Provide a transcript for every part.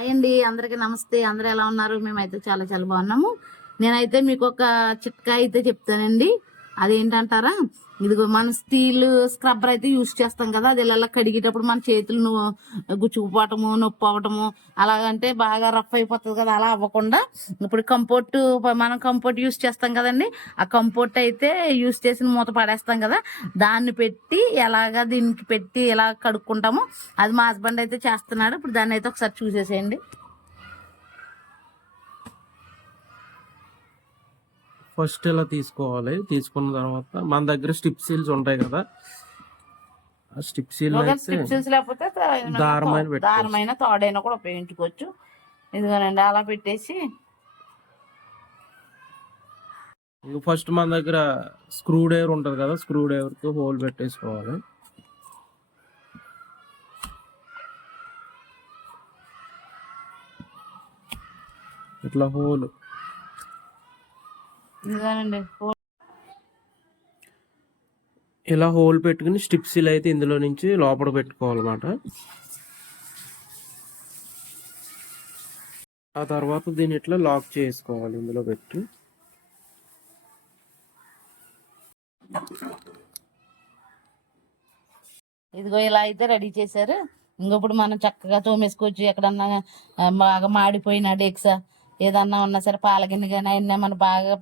Hi అండి, అందరికీ నమస్తే. అందరూ ఎలా ఉన్నారు? మేమైతే చాలా చాలా బాగున్నాము. నేనైతే మీకు ఒక చిట్కా అయితే చెప్తానండి. అదేంటంటారా? ఇదిగో మన స్టీల్ స్క్రబ్బర్ అయితే యూజ్ చేస్తాం కదా, అది ఇలా కడిగేటప్పుడు మన చేతులు గుచ్చుకుపోవటము, నొప్పి అవ్వటము అలాగంటే బాగా రఫ్ అయిపోతుంది కదా, అలా అవ్వకుండా ఇప్పుడు మనం కంపోర్ట్ యూజ్ చేస్తాం కదండి, ఆ కంపోర్ట్ అయితే యూజ్ చేసిన మూత పడేస్తాం కదా, దాన్ని పెట్టి దీనికి పెట్టి ఎలా కడుక్కుంటామో అది మా హస్బెండ్ అయితే చేస్తున్నాడు. ఇప్పుడు దాన్ని అయితే ఒకసారి చూసేసేయండి. ఫస్ట్ ఇలా తీసుకోవాలి. తీసుకున్న తర్వాత మన దగ్గర స్టిప్ సీల్స్ ఉంటాయి కదా, ఆ స్టిప్ సీల్ లేకపోతే దారమైన తాడైనా కూడా ఉపయోగించుకోవచ్చు. ఇదిగోనండి అలా పెట్టేసి ఫస్ట్ మన దగ్గర స్క్రూ డ్రైవర్ ఉంటుంది కదా, స్క్రూ డ్రైవర్తో హోల్ పెట్టేసుకోవాలి. ఇట్లా హోల్ ఇలా హోల్ పెట్టుకుని స్టిప్ సీల్ అయితే ఇందులో నుంచి లోపల పెట్టుకోవాలన్నమాట. ఆ తర్వాత దీన్ని ఇట్లా లాక్ చేసుకోవాలి ఇందులో పెట్టి. ఇదిగో ఇలా అయితే రెడీ చేశారు. ఇంకొప్పుడు మనం చక్కగా తోమేసుకోవచ్చు. ఎక్కడన్నా బాగా మాడిపోయిన డెక్సా ఏదన్నా ఉన్నా సరే, పాలగిన్నె కానీ అయినా మనం బాగా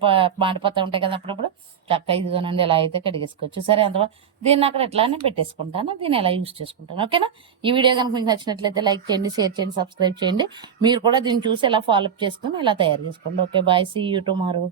మాడిపోతూ ఉంటాయి కదా అప్పుడప్పుడు, చక్కగా ఇదిగోనండి ఇలా అయితే కడిగేసుకోవచ్చు. సరే, అంత దీన్ని అక్కడ ఎట్లానే పెట్టేసుకుంటాను, దీన్ని ఎలా యూజ్ చేసుకుంటాను. ఓకేనా? ఈ వీడియో కనుక మీకు నచ్చినట్లయితే లైక్ చేయండి, షేర్ చేయండి, సబ్స్క్రైబ్ చేయండి. మీరు కూడా దీన్ని చూసి ఇలా ఫాలోఅప్ చేసుకుని ఇలా తయారు చేసుకోండి. Okay, bye, see you tomorrow.